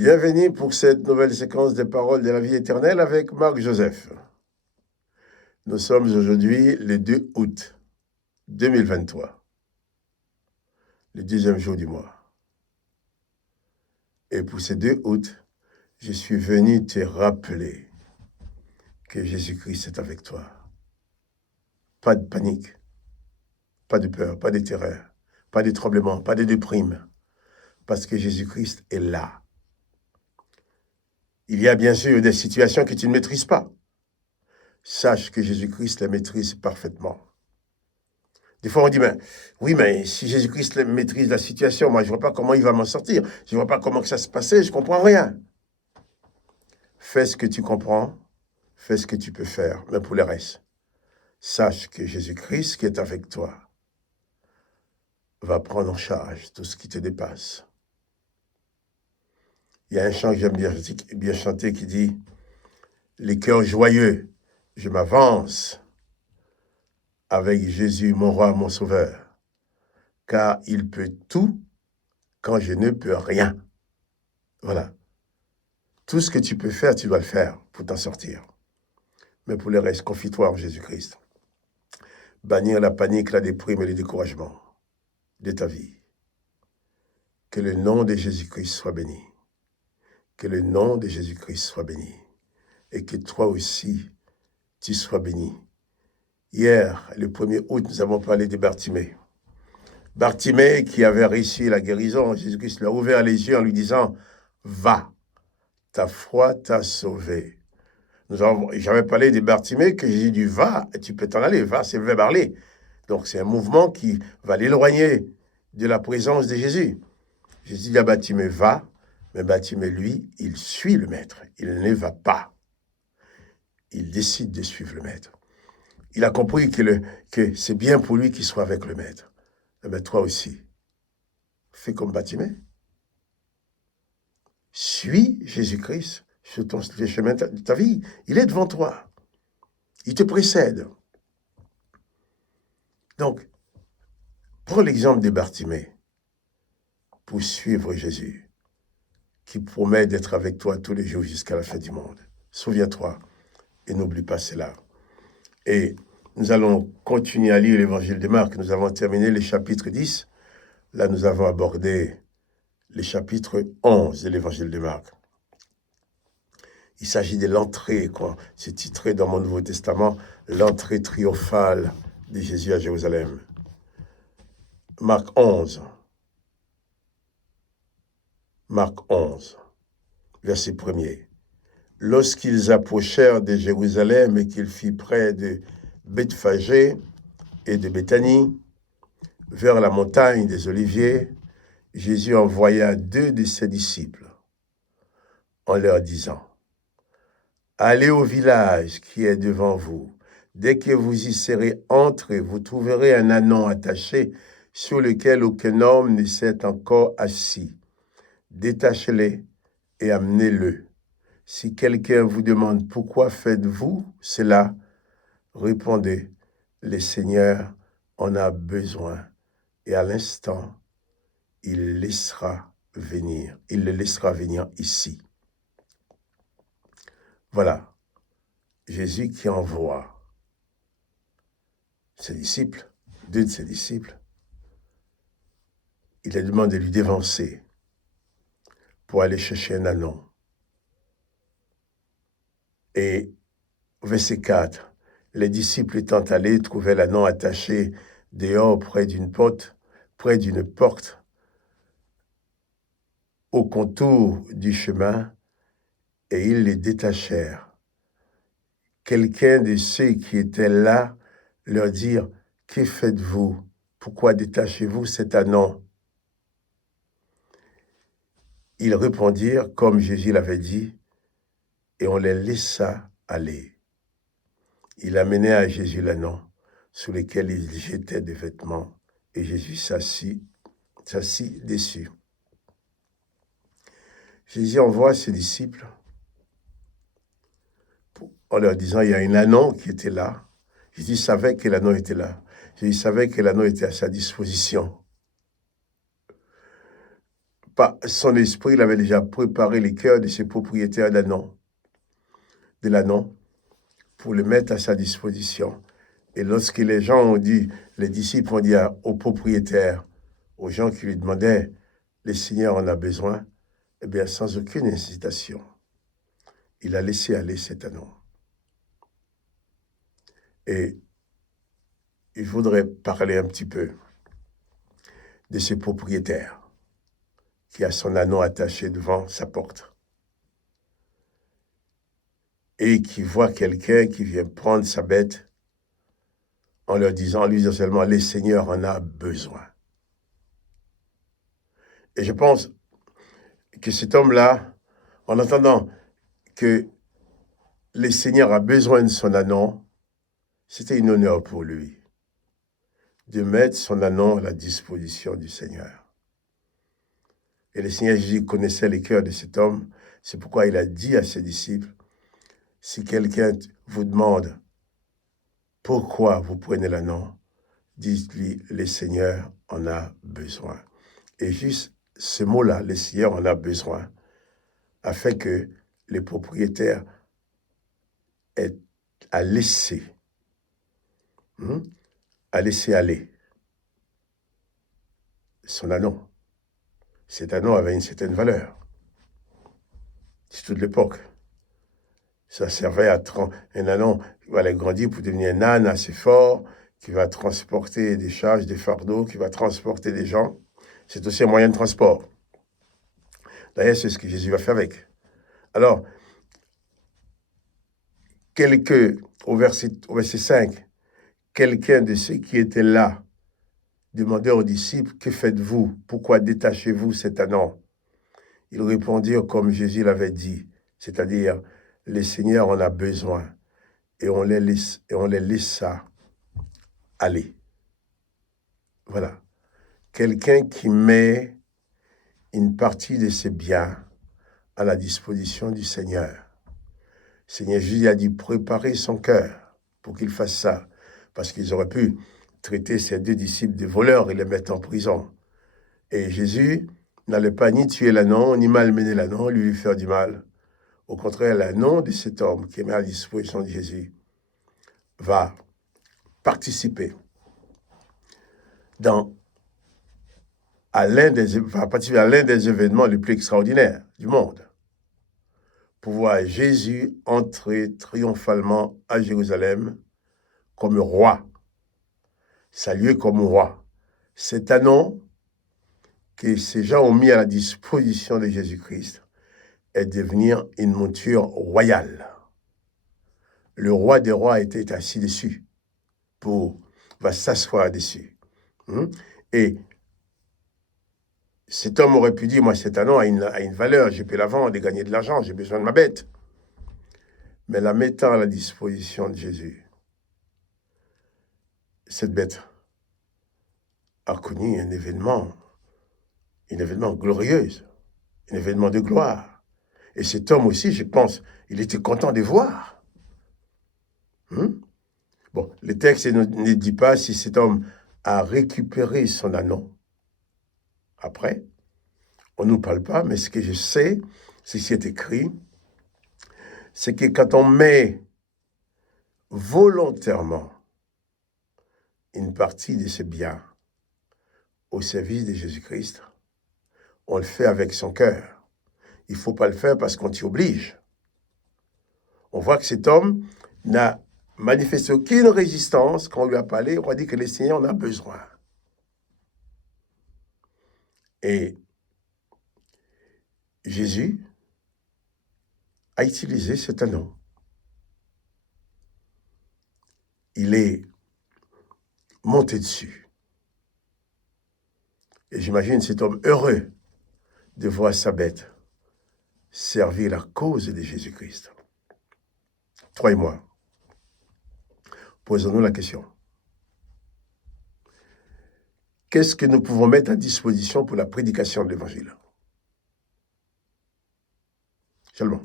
Bienvenue pour cette nouvelle séquence des paroles de la vie éternelle avec Marc Joseph. Nous sommes aujourd'hui le 2 août 2023, le 10e jour du mois. Et pour ce 2 août, je suis venu te rappeler que Jésus-Christ est avec toi. Pas de panique, pas de peur, pas de terreur, pas de tremblement, pas de déprime, parce que Jésus-Christ est là. Il y a bien sûr des situations que tu ne maîtrises pas. Sache que Jésus-Christ les maîtrise parfaitement. Des fois, on dit, mais si Jésus-Christ maîtrise la situation, moi, je ne vois pas comment il va m'en sortir. Je ne vois pas comment que ça se passait, je ne comprends rien. Fais ce que tu comprends, fais ce que tu peux faire, mais pour le reste, sache que Jésus-Christ qui est avec toi va prendre en charge tout ce qui te dépasse. Il y a un chant que j'aime bien chanter qui dit « Les cœurs joyeux, je m'avance avec Jésus, mon roi, mon sauveur, car il peut tout quand je ne peux rien. » Voilà. Tout ce que tu peux faire, tu dois le faire pour t'en sortir. Mais pour le reste, confie-toi en Jésus-Christ. Bannir la panique, la déprime et le découragement de ta vie. Que le nom de Jésus-Christ soit béni. Que le nom de Jésus-Christ soit béni. Et que toi aussi, tu sois béni. Hier, le 1er août, nous avons parlé de Bartimée. Bartimée qui avait réussi la guérison, Jésus-Christ lui a ouvert les yeux en lui disant « Va, ta foi t'a sauvé. » J'avais parlé de Bartimée que Jésus dit « Va, tu peux t'en aller, va, c'est le verbe aller. » Donc c'est un mouvement qui va l'éloigner de la présence de Jésus. Jésus dit à Bartimée « Va », mais Bartimée, lui, il suit le maître, il ne va pas. Il décide de suivre le maître. Il a compris que c'est bien pour lui qu'il soit avec le maître. Eh bien, toi aussi, fais comme Bartimée. Suis Jésus-Christ sur le chemin de ta vie. Il est devant toi. Il te précède. Donc, prends l'exemple de Bartimée pour suivre Jésus, qui promet d'être avec toi tous les jours jusqu'à la fin du monde. Souviens-toi et n'oublie pas cela. Et nous allons continuer à lire l'évangile de Marc. Nous avons terminé le chapitre 10. Là, nous avons abordé le chapitre 11 de l'évangile de Marc. Il s'agit de l'entrée, c'est titré dans mon Nouveau Testament, l'entrée triomphale de Jésus à Jérusalem. Marc 11. Marc 11, verset 1er. Lorsqu'ils approchèrent de Jérusalem et qu'il fit près de Bethphagée et de Béthanie, vers la montagne des Oliviers, Jésus envoya 2 de ses disciples en leur disant « Allez au village qui est devant vous. Dès que vous y serez entrés, vous trouverez un ânon attaché sur lequel aucun homme ne s'est encore assis. Détachez-le et amenez-le. Si quelqu'un vous demande pourquoi faites-vous cela, répondez, le Seigneur en a besoin. Et à l'instant, il le laissera venir ici. » Voilà, Jésus qui envoie ses disciples, 2 de ses disciples, il leur demande de lui dévancer pour aller chercher un ânon. Et verset 4, les disciples étant allés trouvaient l'ânon attaché dehors près d'une porte, au contour du chemin, et ils les détachèrent. Quelqu'un de ceux qui étaient là leur dit « Que faites-vous? Pourquoi détachez-vous cet ânon ?» Ils répondirent comme Jésus l'avait dit, et on les laissa aller. Il amenait à Jésus l'ânon, sur lequel il jetait des vêtements, et Jésus s'assit dessus. Jésus envoie ses disciples en leur disant, il y a un ânon qui était là. Jésus savait que l'ânon était là. Jésus savait que l'ânon était à sa disposition. par son esprit, il avait déjà préparé les cœurs de ses propriétaires de l'anneau, pour le mettre à sa disposition. Et lorsque les gens ont dit, les disciples ont dit aux propriétaires, aux gens qui lui demandaient, le Seigneur en a besoin, eh bien, sans aucune incitation, il a laissé aller cet anneau. Et il voudrait parler un petit peu de ce propriétaire qui a son anneau attaché devant sa porte et qui voit quelqu'un qui vient prendre sa bête en lui disant seulement, le Seigneur en a besoin. Et je pense que cet homme-là, en entendant que le Seigneur a besoin de son anneau, c'était un honneur pour lui de mettre son anneau à la disposition du Seigneur. Et le Seigneur Jésus connaissait les cœurs de cet homme, c'est pourquoi il a dit à ses disciples, si quelqu'un vous demande pourquoi vous prenez l'anneau, dites-lui, le Seigneur en a besoin. Et juste ce mot-là, le Seigneur en a besoin, a fait que les propriétaires a laissé aller son anneau. Cet anneau avait une certaine valeur. C'est toute l'époque. Ça servait à un anneau qui va aller grandir pour devenir un âne assez fort, qui va transporter des charges, des fardeaux, qui va transporter des gens. C'est aussi un moyen de transport. D'ailleurs, c'est ce que Jésus va faire avec. Alors, au verset 5, quelqu'un de ceux qui étaient là demandait aux disciples, que faites-vous? Pourquoi détachez-vous cet anneau? Ils répondirent comme Jésus l'avait dit, c'est-à-dire, le Seigneur en a besoin, et on les laissa aller. Voilà. Quelqu'un qui met une partie de ses biens à la disposition du Seigneur. Seigneur Jésus a dit préparer son cœur pour qu'il fasse ça, parce qu'ils auraient pu traiter ces deux disciples de voleurs et les mettre en prison. Et Jésus n'allait pas ni tuer l'anneau, ni malmener l'anneau, lui faire du mal. Au contraire, l'anneau de cet homme qui est mis à la disposition de Jésus va participer à l'un des événements les plus extraordinaires du monde. Pour voir Jésus entrer triomphalement à Jérusalem comme roi, salué comme roi. Cet anneau que ces gens ont mis à la disposition de Jésus-Christ est devenir une monture royale. Le roi des rois était assis dessus, va s'asseoir dessus. Et cet homme aurait pu dire, moi cet anneau a une valeur, je peux la vendre et gagner de l'argent, j'ai besoin de ma bête. Mais la mettant à la disposition de Jésus, cette bête a connu un événement glorieux, un événement de gloire. Et cet homme aussi, je pense, il était content de voir. Bon, le texte ne dit pas si cet homme a récupéré son anneau. Après, on ne nous parle pas, mais ce que je sais, c'est ce qui est écrit, c'est que quand on met volontairement une partie de ses biens au service de Jésus-Christ, on le fait avec son cœur. Il ne faut pas le faire parce qu'on t'y oblige. On voit que cet homme n'a manifesté aucune résistance quand on lui a parlé, on a dit que le Seigneur en a besoin. Et Jésus a utilisé cet anneau. Il est monté dessus. Et j'imagine cet homme heureux de voir sa bête servir la cause de Jésus-Christ. Toi et moi, posons-nous la question. Qu'est-ce que nous pouvons mettre à disposition pour la prédication de l'Évangile? Seulement.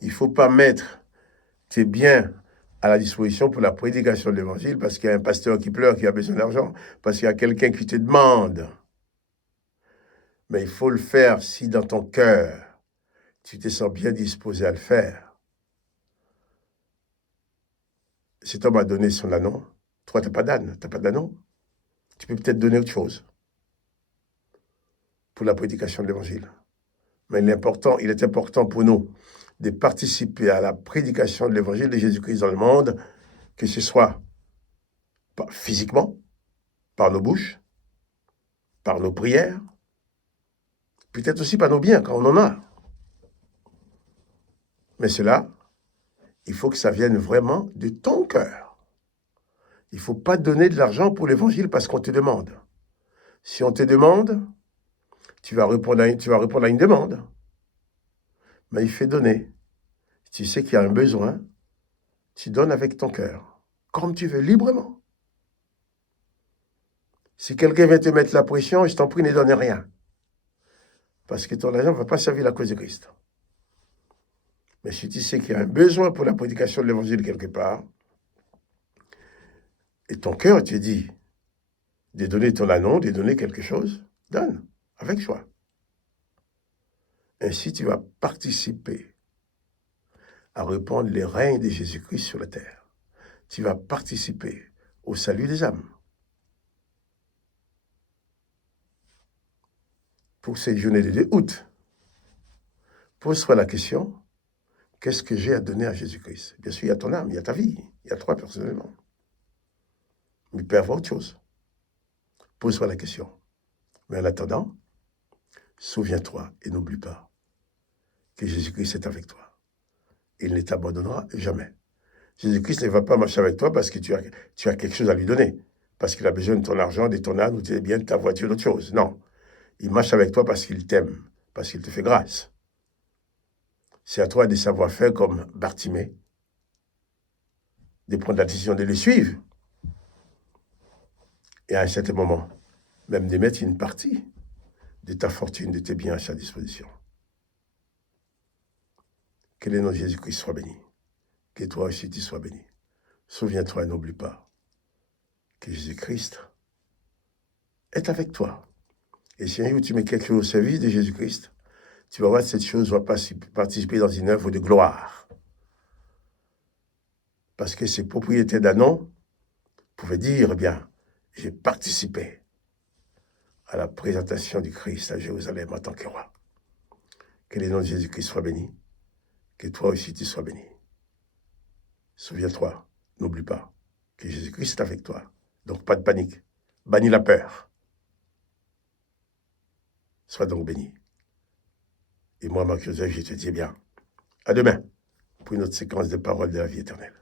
Il ne faut pas mettre tes biens à la disposition pour la prédication de l'Évangile parce qu'il y a un pasteur qui pleure, qui a besoin d'argent, parce qu'il y a quelqu'un qui te demande Mais il faut le faire si dans ton cœur, tu te sens bien disposé à le faire. Cet homme a donné son anneau. Toi, tu n'as pas d'âne, tu n'as pas d'anneau. Tu peux peut-être donner autre chose pour la prédication de l'Évangile. Mais il est important pour nous de participer à la prédication de l'Évangile de Jésus-Christ dans le monde, que ce soit physiquement, par nos bouches, par nos prières, peut-être aussi par nos biens, quand on en a. Mais cela, il faut que ça vienne vraiment de ton cœur. Il ne faut pas donner de l'argent pour l'Évangile parce qu'on te demande. Si on te demande, tu vas répondre à une demande. Mais il fait donner. Si tu sais qu'il y a un besoin, tu donnes avec ton cœur, comme tu veux, librement. Si quelqu'un vient te mettre la pression, je t'en prie, ne donne rien. Parce que ton argent ne va pas servir la cause de Christ. Mais si tu sais qu'il y a un besoin pour la prédication de l'Évangile quelque part, et ton cœur te dit de donner ton anneau, de donner quelque chose, donne, avec joie. Ainsi, tu vas participer à répandre les règnes de Jésus-Christ sur la terre. Tu vas participer au salut des âmes. Pour cette journée du 2 août, pose-toi la question, qu'est-ce que j'ai à donner à Jésus-Christ? Bien sûr, il y a ton âme, il y a ta vie, il y a toi personnellement. Mais il peut y avoir autre chose. Pose-toi la question. Mais en attendant, souviens-toi et n'oublie pas que Jésus-Christ est avec toi. Il ne t'abandonnera jamais. Jésus-Christ ne va pas marcher avec toi parce que tu as quelque chose à lui donner, parce qu'il a besoin de ton argent, de ton âne, ou de bien de ta voiture, d'autre chose. Non. Il marche avec toi parce qu'il t'aime, parce qu'il te fait grâce. C'est à toi de savoir faire comme Bartimée, de prendre la décision de le suivre. Et à un certain moment, même de mettre une partie de ta fortune, de tes biens à sa disposition. Que le nom de Jésus-Christ soit béni. Que toi aussi tu sois béni. Souviens-toi et n'oublie pas que Jésus-Christ est avec toi. Et si un jour tu mets quelque chose au service de Jésus-Christ, tu vas voir que cette chose va participer dans une œuvre de gloire. Parce que ces propriétaires d'Anon pouvaient dire, eh bien, j'ai participé à la présentation du Christ à Jérusalem en tant que roi. Que le nom de Jésus-Christ soit béni. Que toi aussi tu sois béni. Souviens-toi, n'oublie pas que Jésus-Christ est avec toi. Donc pas de panique. Bannis la peur. Sois donc béni. Et moi, Marc Joseph, je te dis bien, à demain pour une autre séquence de paroles de la vie éternelle.